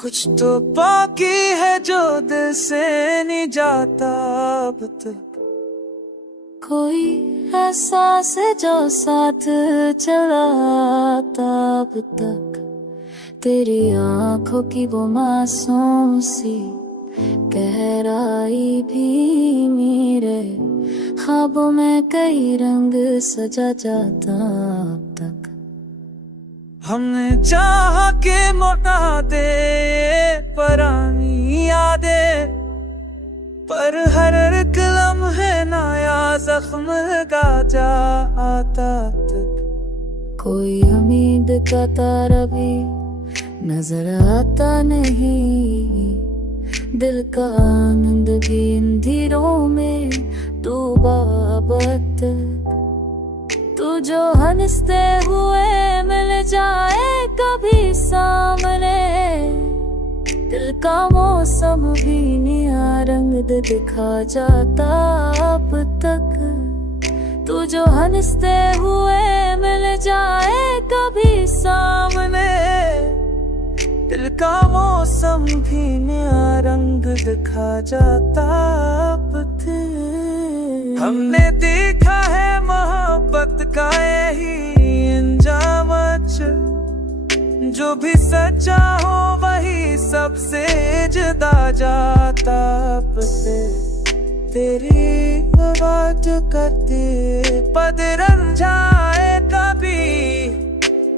कुछ तो बाकी है जो दिल से नहीं जाता अब तक। कोई एहसास है जो साथ चला आता अब तक। तेरी आंखों की वो मासूम सी गहराई भी मेरे ख्वाबों में कई रंग सजा जाता अब तक। हमने चाहा के मौका दे पुरानी यादें, पर हर एक लम्हे नया जख्म लगा जाता तक। कोई उम्मीद का तारा भी नजर आता नहीं। दिल का आनंद भी अंधेरों में डूबा अब तक। तू जो हंसते हुए मिल जाए कभी सामने, दिल का मौसम भी नया रंग दिखा जाता अब तक। तू जो हंसते हुए मिल जाए कभी सामने, दिल का मौसम भी नया रंग दिखा जाता अब तक। हमने देखा है मोहब्बत का यही अंजाम, जो भी सच्चा हो वही सबसे जुदा जाता अब से। तेरी बात करते बदरन जाए कभी,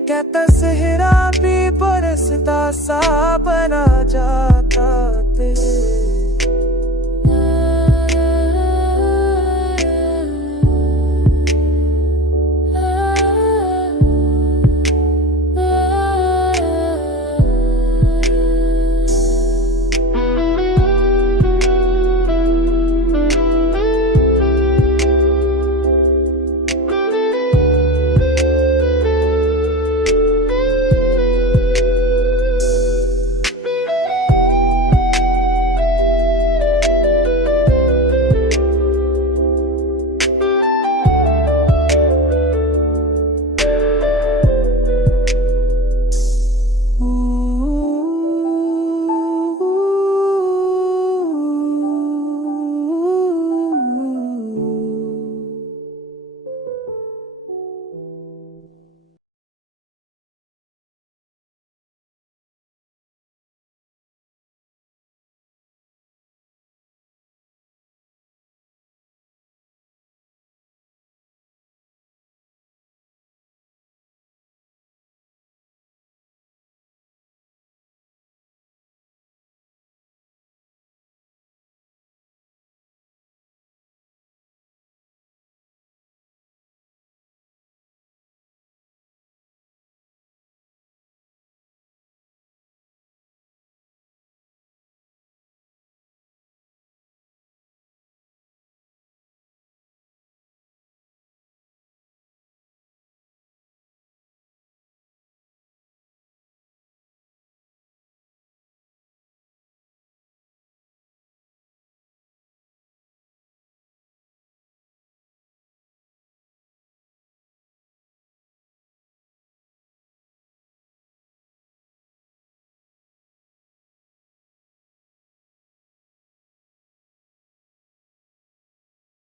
कहता सेहरा भी बरसता सा बना जाता तेरे।